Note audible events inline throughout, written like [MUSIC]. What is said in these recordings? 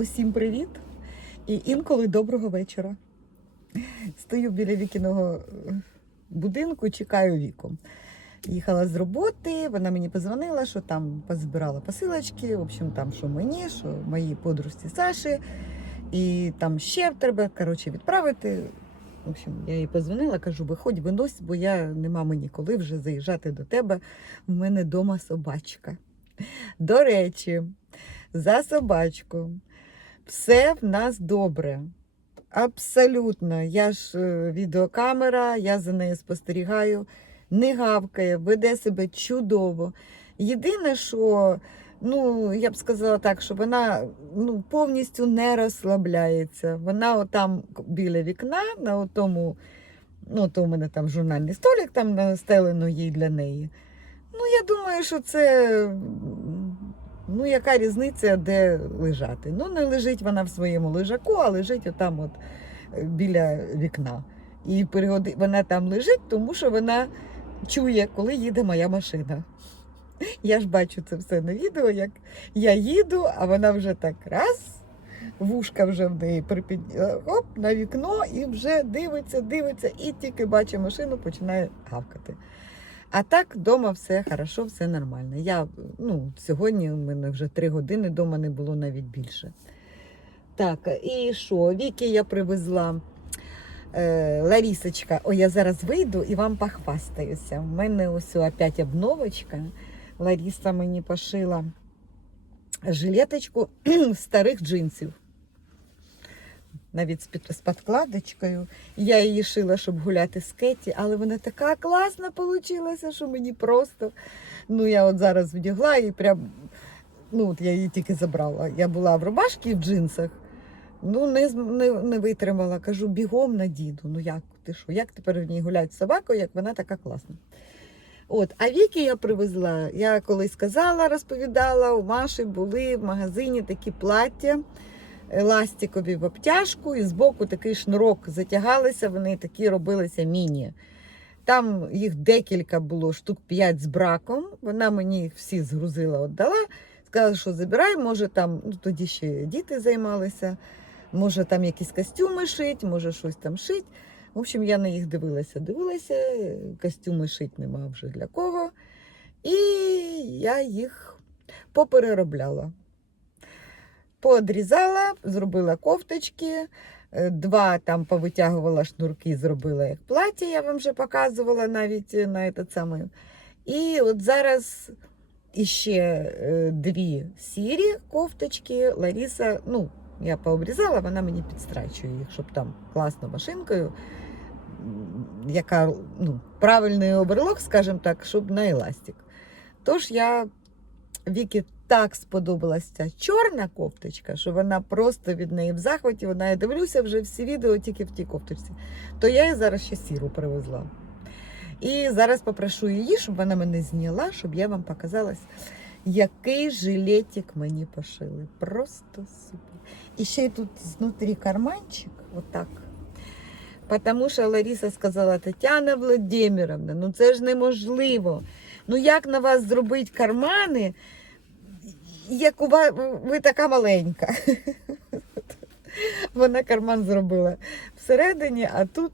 Усім привіт і інколи доброго вечора. Стою біля вікіного е, будинку, чекаю віку. Їхала з роботи, вона мені позвонила, що там позбирала посилочки. В общем, там що мені, що моїй подружці Саші. І там ще треба коротше, відправити. В общем, я їй позвонила, кажу, виходь, винось, бо я нема мені коли вже заїжджати до тебе. У мене вдома собачка. До речі, за собачку. Все в нас добре. Абсолютно. Я ж е, відеокамера, я за нею спостерігаю, не гавкає, веде себе чудово. Єдине, що, ну, я б сказала так, що вона ну, повністю не розслабляється. Вона отам біля вікна, на тому, ну, то у мене там журнальний столик там настелено їй для неї. Ну, я думаю, що це. Ну, яка різниця, де лежати? Ну, не лежить вона в своєму лежаку, а лежить отам от е, біля вікна. І перегоди... вона там лежить, тому що вона чує, коли їде моя машина. Я ж бачу це все на відео, як я їду, а вона вже так раз, вушка вже в неї припід... оп, на вікно і вже дивиться, дивиться, і тільки бачить машину, починає гавкати. А так вдома все хорошо, все нормально. Я, ну, сьогодні у мене вже три години вдома не було навіть більше. Так, і що? Віки я привезла. Е, Ларісочка, о, я зараз вийду і вам похвастаюся. У мене ось опять обновочка. Ларіса мені пошила жилеточку [CLEARS THROAT] старих джинсів. Навіть з, під, з подкладочкою. Я її шила, щоб гуляти з Кеті, але вона така класна вийшла, що мені просто. Ну, я от зараз вдягла і прям. Ну, от я її тільки забрала. Я була в рубашці і в джинсах. Ну, не, не, не витримала. Кажу, бігом на діду. Ну як ти що? Як тепер в ній гуляти з собакою, як вона така класна? От, а віки я привезла. Я колись казала, розповідала, у Маші були в магазині такі плаття еластикові в обтяжку, і збоку такий шнурок затягалися, вони такі робилися міні. Там їх декілька було, штук 5 з браком. Вона мені їх всі згрузила, віддала. Сказала, що забирай, може там, ну тоді ще діти займалися, може там якісь костюми шить, може щось там шить. В общем, я на їх дивилася, дивилася, костюми шить нема вже для кого. І я їх попереробляла. Поодрізала, зробила кофточки, е, два там повитягувала шнурки, зробила як плаття, я вам вже показувала навіть е, на этот самий. І от зараз іще е, дві сірі кофточки. Ларіса, ну, я пообрізала, вона мені підстрачує їх, щоб там класно машинкою, яка ну, правильний оверлок, скажімо так, щоб на еластик. Тож я Вікі так сподобалася ця чорна кофточка, що вона просто від неї в захваті. Вона я дивлюся вже всі відео тільки в тій кофточці. То я їй зараз ще сіру привезла. І зараз попрошу її, щоб вона мене зняла, щоб я вам показала, який жилетик мені пошили. Просто супер. І ще й тут знутрі карманчик, отак. Потому що Лариса сказала, Тетяна Владимировна, ну це ж неможливо. Ну як на вас зробити кармани, як у вас ви така маленька. Вона карман зробила всередині, а тут,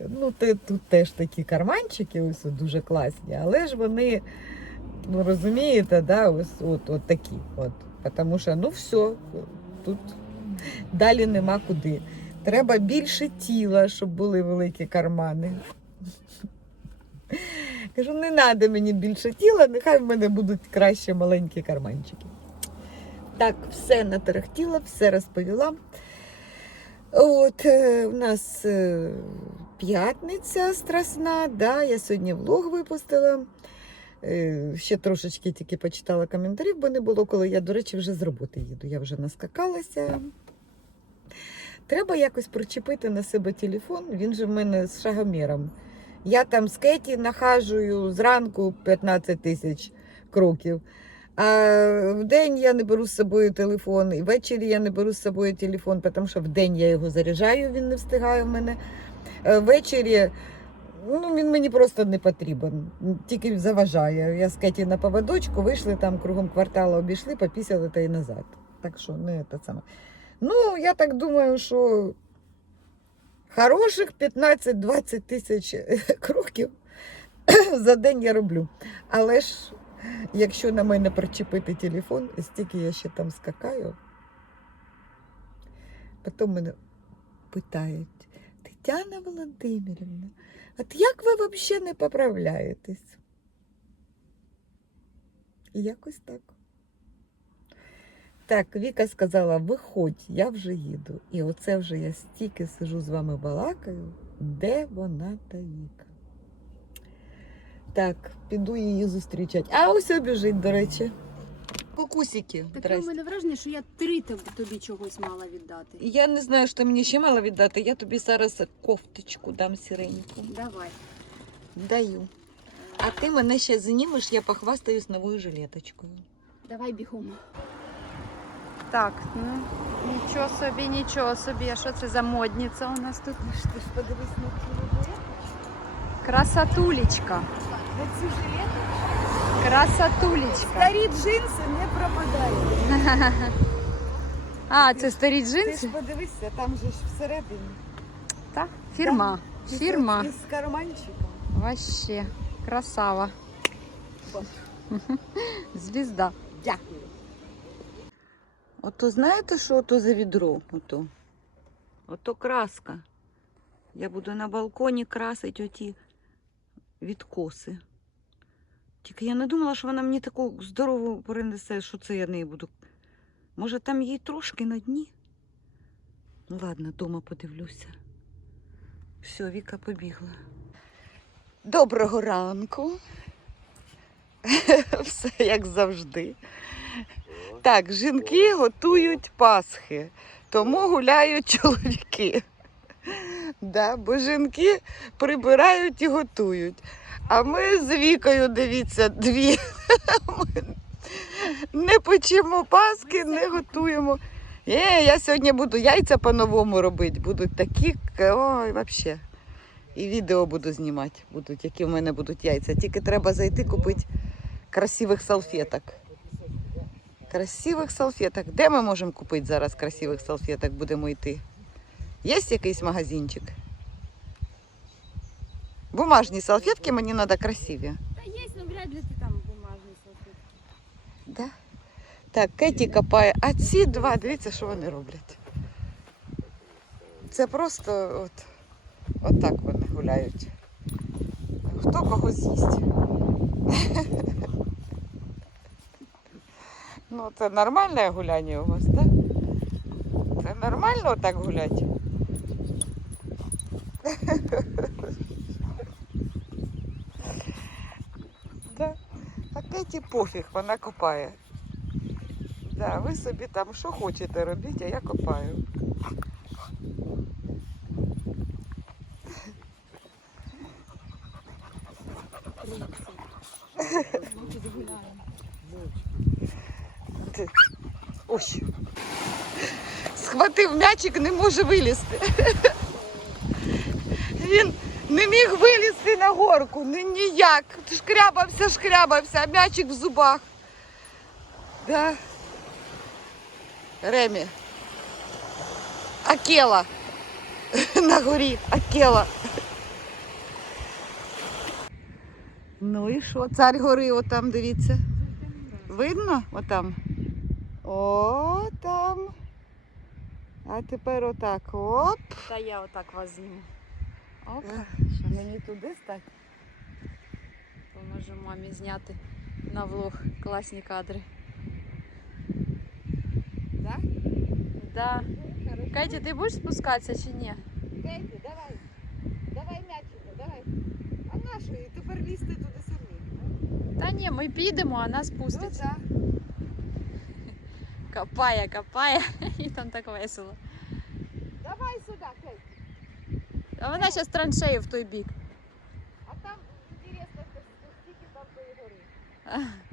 ну, тут теж такі карманчики, ось дуже класні, але ж вони, ну розумієте, да, ось от, от такі. От. Тому що ну все, тут далі нема куди. Треба більше тіла, щоб були великі кармани. Кажу, не треба мені більше тіла, нехай в мене будуть краще маленькі карманчики. Так, все натерехтіла, все розповіла. От е, у нас е, п'ятниця страсна, да, я сьогодні влог випустила. Е, ще трошечки тільки почитала коментарів, бо не було, коли я, до речі, вже з роботи їду. Я вже наскакалася. Треба якось причепити на себе телефон, він же в мене з шагоміром. Я там з Кеті нахажую зранку 15 тисяч кроків. А в день я не беру з собою телефон, і ввечері я не беру з собою телефон, тому що в день я його заряджаю, він не встигає в мене. Е, Ввечері ну, він мені просто не потрібен, тільки заважає. Я з Кеті на поводочку вийшли там кругом кварталу, обійшли, попісяли та й назад. так що не те саме. Ну, я так думаю, що хороших 15-20 тисяч кроків [COUGHS] за день я роблю. Але ж, якщо на мене причепити телефон, стільки я ще там скакаю, потім мене питають, Тетяна Володимирівна, от як ви взагалі не поправляєтесь? І якось так. Так, Віка сказала, виходь, я вже їду. І оце вже я стільки сижу з вами балакаю. Де вона та Віка? Так, піду її зустрічати. А ось біжить, до речі. Кукусики. Таке у мене враження, що я три тобі чогось мала віддати. Я не знаю, що мені ще мало віддати. Я тобі зараз кофточку дам сіреньку. Давай. Даю. А ти мене ще знімеш, я похвастаюсь новою жилеточкою. Давай бігом. Так, ну нічого собі, нічого собі. А що це за модниця у нас тут? Ти ж [LAUGHS] подивись на цю жилеточку. Красотулечка. На цю жилеточку. Красотулечка. Старі джинси не пропадають. А, це старі Ти джинси? ж подивися, там же ж всередині. Так, фірма. Із- Фірма. Із карманчиком. Вообще. Красава. [LAUGHS] Звізда. Дякую. Ото знаєте, що ото за відро? Ото? Ото краска. Я буду на балконі красити оті відкоси. Тільки я не думала, що вона мені таку здорову перенесе, що це я неї буду. Може, там їй трошки на дні? Ну ладно, дома подивлюся. Все, Віка побігла. Доброго ранку. [LAUGHS] Все як завжди. Так, жінки готують Пасхи, тому гуляють [LAUGHS] чоловіки. Да, бо жінки прибирають і готують. А ми з Вікою, дивіться, дві. Ми [LAUGHS] не печемо Пасхи, не готуємо. Е, я сьогодні буду яйця по-новому робити. Будуть такі, ой, взагалі. І відео буду знімати, будуть, які в мене будуть яйця. Тільки треба зайти купити красивих салфеток. Красивих салфеток. Де ми можемо купити зараз красивих салфеток? Будемо йти. Є якийсь магазинчик? Бумажні салфетки мені треба красиві. Та є, ну вряд ли ти там бумажний салфетки. Да? Так, Кеті копає. А ці два, дивіться, що вони роблять. Це просто от, от так вони гуляють. Хто кого з'їсть. [LAUGHS] Ну, це нормальне гуляння у вас, так? Це нормально так гуляти? Да. А Кеті пофіг, вона копає. Да, ви собі там що хочете робіть, а я копаю. Ти- Ой. Схватив м'ячик, не може вилізти. Він не міг вилізти на горку, ні, ніяк. Шкрябався, шкрябався, а м'ячик в зубах. Да. Ремі. Акела. На горі. Акела. Ну і що? Цар гори отам, дивіться. Видно? Отам. О, там. А тепер отак. Оп. Та я отак вас зніму. Оп. Мені туди стати. Поможу мамі зняти на влог класні кадри. Да? Да. Кеті, ти будеш спускатися чи ні? Кейті, давай. Давай м'ячику, давай. А нашої тепер лізти туди самі. Та ні, ми підемо, а нас Ну, пустять. да. Копає, копає, [LAUGHS] і там так весело. Давай сюди, Кейті. А вона зараз траншею в той бік. А там інтересно, скільки там тої гори.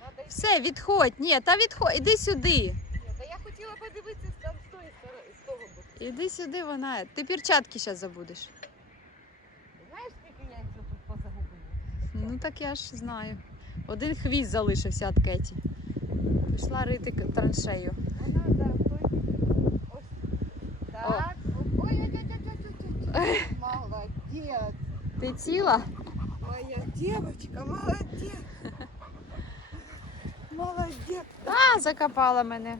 Надо йти. Все, відходь. Ні, та відходь, іди сюди. Ні, Та я хотіла подивитися там з тої сторони, з того боку. Іди сюди, вона. Ти перчатки зараз забудеш. Знаєш, скільки яйця тут позагубили? Ну так я ж знаю. Один хвіст залишився від Кеті. Пішла рити траншею. Ага, так. Ой-ой-ой, [LAUGHS] молодець. Ти ціла? Моя дівчинка, молодець. [LAUGHS] Молодець. А, закопала мене.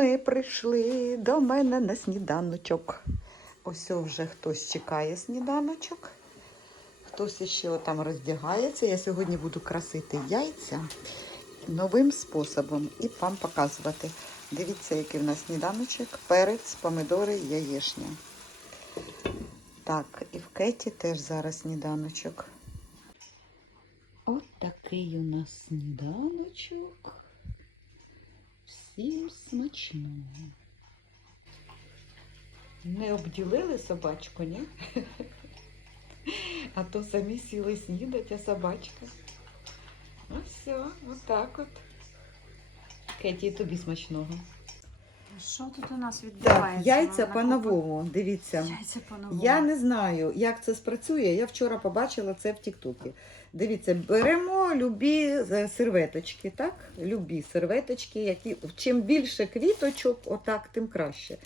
Ми прийшли до мене на сніданочок. Ось вже хтось чекає сніданочок. Хтось ще там роздягається. Я сьогодні буду красити яйця новим способом і вам показувати. Дивіться, який в нас сніданочок. Перець, помидори, яєшня. Так, і в Кеті теж зараз сніданочок. От такий у нас сніданочок. Всім смачного. Не обділили собачку, ні? А то самі сіли снідать, а собачка. Ну все, отак от. Кеті, тобі смачного. Що тут у нас Так, відбувається? яйця Вона по-новому. Дивіться. Яйця по-новому. Я не знаю, як це спрацює. Я вчора побачила це в Тіктокі. Дивіться, беремо любі е, серветочки, так? Любі серветочки, які чим більше квіточок, отак, тим краще.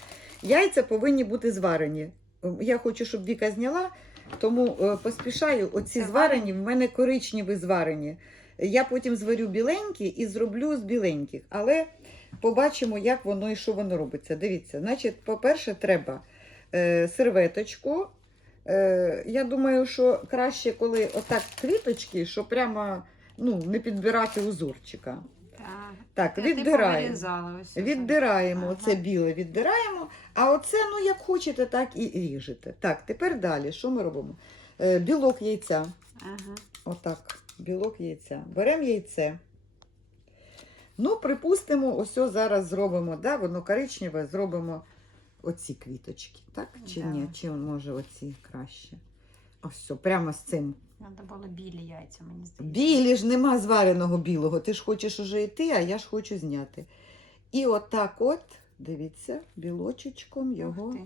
Яйця повинні бути зварені. Я хочу, щоб Віка зняла, тому е, поспішаю. Оці Це зварені, в мене коричневі зварені. Я потім зварю біленькі і зроблю з біленьких. Але побачимо, як воно і що воно робиться. Дивіться, значить, по-перше, треба е, серветочку. Е, я думаю, що краще, коли отак квіточки, що прямо ну, не підбирати узорчика. Так. Так, віддираємо. ось це. Віддираємо, Ага. оце біле віддираємо, а оце, ну як хочете, так і ріжете. Так, тепер далі. Що ми робимо? Е, білок яйця. Ага. Отак, білок яйця. Беремо яйце. Ну, припустимо, ось зараз зробимо, да, воно коричневе, зробимо оці квіточки, так? Чи Да. ні? Чи може оці краще? Ось все, прямо з цим. Треба було білі яйця, мені здається. Білі ж нема звареного білого. Ти ж хочеш уже йти, а я ж хочу зняти. І отак от, дивіться, білочечком його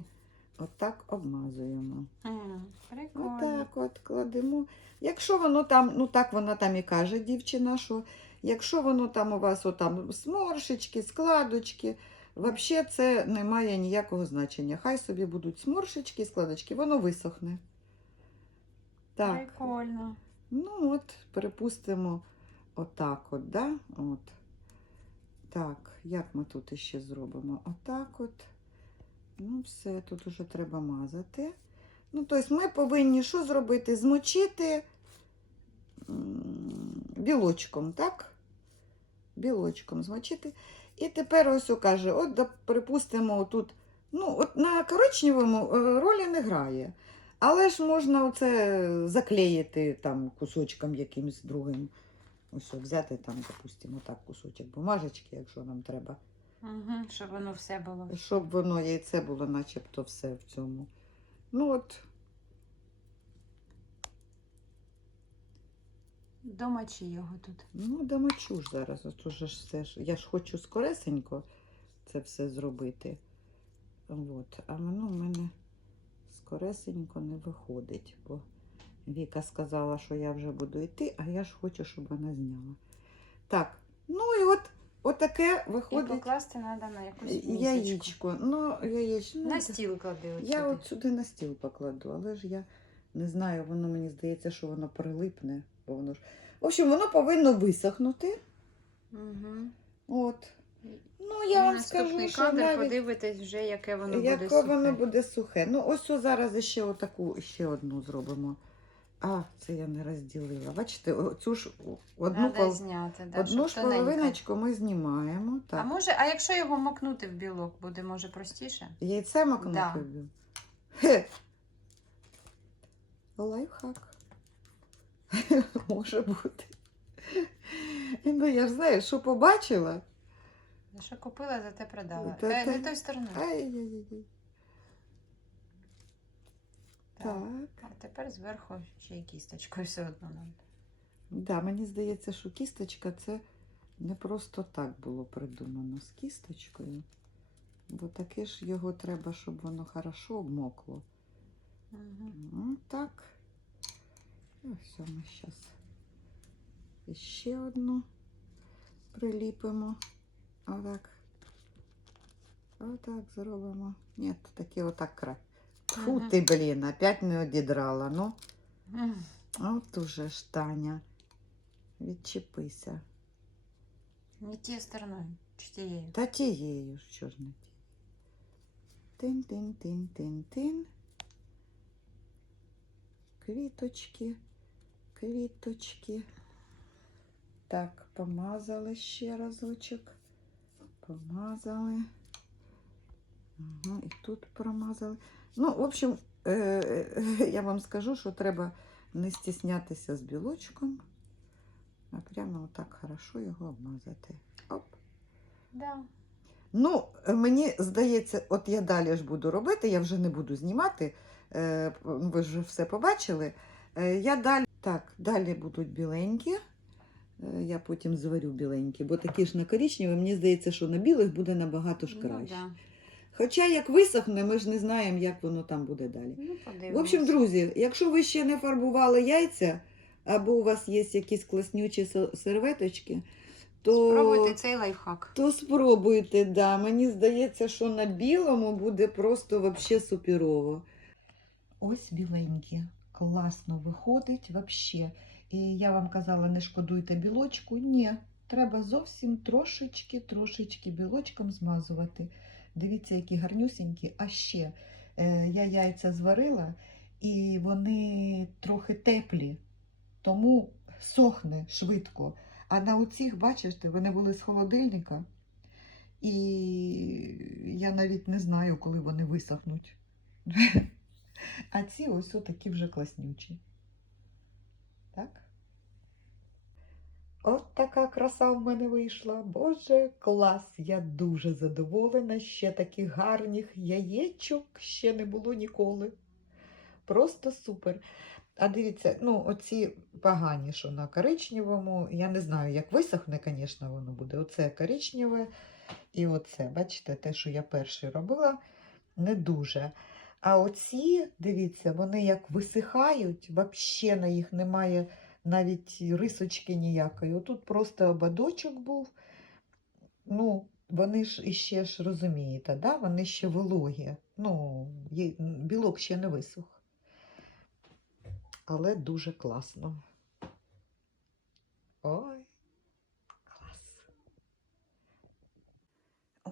отак обмазуємо. А, Прикольно. Отак от кладемо. Якщо воно там, ну так вона там і каже, дівчина, що якщо воно там у вас отам сморшечки, складочки, взагалі це не має ніякого значення. Хай собі будуть сморшечки, складочки, воно висохне. Так. Прикольно. Ну от, припустимо, отак от, да? От. Так, як ми тут іще зробимо? Отак от. Ну, все, тут уже треба мазати. Ну, тобто ми повинні що зробити? Змочити білочком, так? Білочком змочити. І тепер ось каже, от, припустимо, тут, ну, от на коричневому е, ролі не грає. Але ж можна оце заклеїти там кусочком якимось другим. Ось взяти там, допустимо, так кусочок бумажечки, якщо нам треба. Угу. Щоб воно все було. Щоб воно яйце було начебто все в цьому. Ну от, Домочи його тут. ну домочу ж зараз. От уже ж все ж. Я ж хочу скоресенько це все зробити. От. А воно в мене скоресенько не виходить, бо Віка сказала, що я вже буду йти, а я ж хочу, щоб вона зняла. Так, ну і от отаке І виходить покласти треба на якусь місочку. яєчко. Ну, яєчко. Ну, На стіл клади от я сюди. от сюди на стіл покладу, але ж я не знаю, воно мені здається, що воно прилипне, бо воно ж. В общем, воно повинно висохнути. Угу. От. Ну, я вам скажу, що кадр навіть подивитись вже, яке воно буде яке сухе. воно буде сухе. Ну, ось о зараз ще отаку, ще одну зробимо. А, це я не розділила. Бачите, цю ж одну, Надо пол... зняти, да, одну ж тоненько. половиночку ми знімаємо. А може, а якщо його макнути в білок, буде може простіше? Яйце макнути. Да. в- Хе. Лайфхак. [LAUGHS] Може бути. Ну, я ж знаю, що побачила. За що купила, за те продала. Та- та- Не той сторони. Ай-яй-яй. Так. Так. А тепер зверху ще й кісточкою все одно нам. Да, мені здається, що кісточка це не просто так було придумано з кісточкою. Бо таке ж його треба, щоб воно хорошо обмокло. Угу. Ну, так. І все, ми зараз ще одну приліпимо. Отак. Отак зробимо. Ні, такі отак край. Фу ти, блін, опять не одідрала. Ну, от уже ж Таня. Відчепися. Не тією стороною, чи тією. Та тією, що ж не тією. Тин-тин-тин-тин-тин. Квіточки, квіточки. Так, помазали ще разочок. Помазали. Ага, і тут промазали. Ну, в общем, е, я вам скажу, що треба не стіснятися з білочком, а прямо отак хорошо його обмазати. Оп. Да. Ну, е, мені здається, от я далі ж буду робити, я вже не буду знімати. е, Ви ж все побачили. Е, Я далі, так, далі будуть біленькі. Е, Я потім зварю біленькі, бо такі ж на коричневі, мені здається, що на білих буде набагато ж Ну, краще. да. Хоча як висохне, ми ж не знаємо, як воно там буде далі. Ну, подивимось. В общем, друзі, якщо ви ще не фарбували яйця, або у вас є якісь класнючі серветочки, то Спробуйте цей лайфхак. то спробуйте, да. Мені здається, що на білому буде просто вообще суперово. Ось біленькі. Класно виходить вообще. І я вам казала, не шкодуйте білочку. Ні, треба зовсім трошечки, трошечки білочком змазувати. Дивіться, які гарнюсінькі. А ще е, я яйця зварила, і вони трохи теплі, тому сохне швидко. А на оцих, бачите, вони були з холодильника. І я навіть не знаю, коли вони висохнуть. [LAUGHS] А ці ось такі вже класнючі. Так? От така краса в мене вийшла. Боже, клас! Я дуже задоволена. Ще таких гарних яєчок ще не було ніколи. Просто супер. А дивіться, ну, оці погані, що на коричневому. Я не знаю, як висохне, звісно, воно буде. Оце коричневе і оце, бачите, те, що я перший робила, не дуже. А оці, дивіться, вони як висихають, взагалі на їх немає навіть рисочки ніякої. Отут просто ободочок був. Ну, вони ж іще ж розумієте, да? вони ще вологі. Ну, білок ще не висох. Але дуже класно. Ой, клас.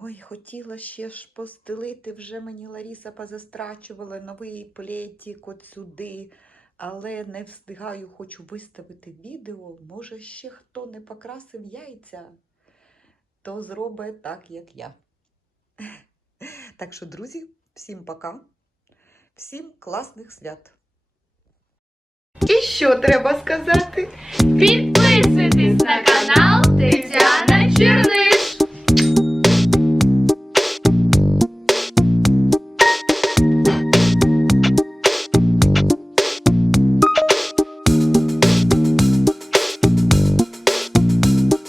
Ой, хотіла ще ж постелити, вже мені Ларіса позастрачувала новий плетік от сюди, але не встигаю, хочу виставити відео. Може, ще хто не покрасив яйця, то зробить так, як я. [LAUGHS] Так що, друзі, всім пока, всім класних свят. І що треба сказати? Підписуйтесь на канал Тетяна Черниш.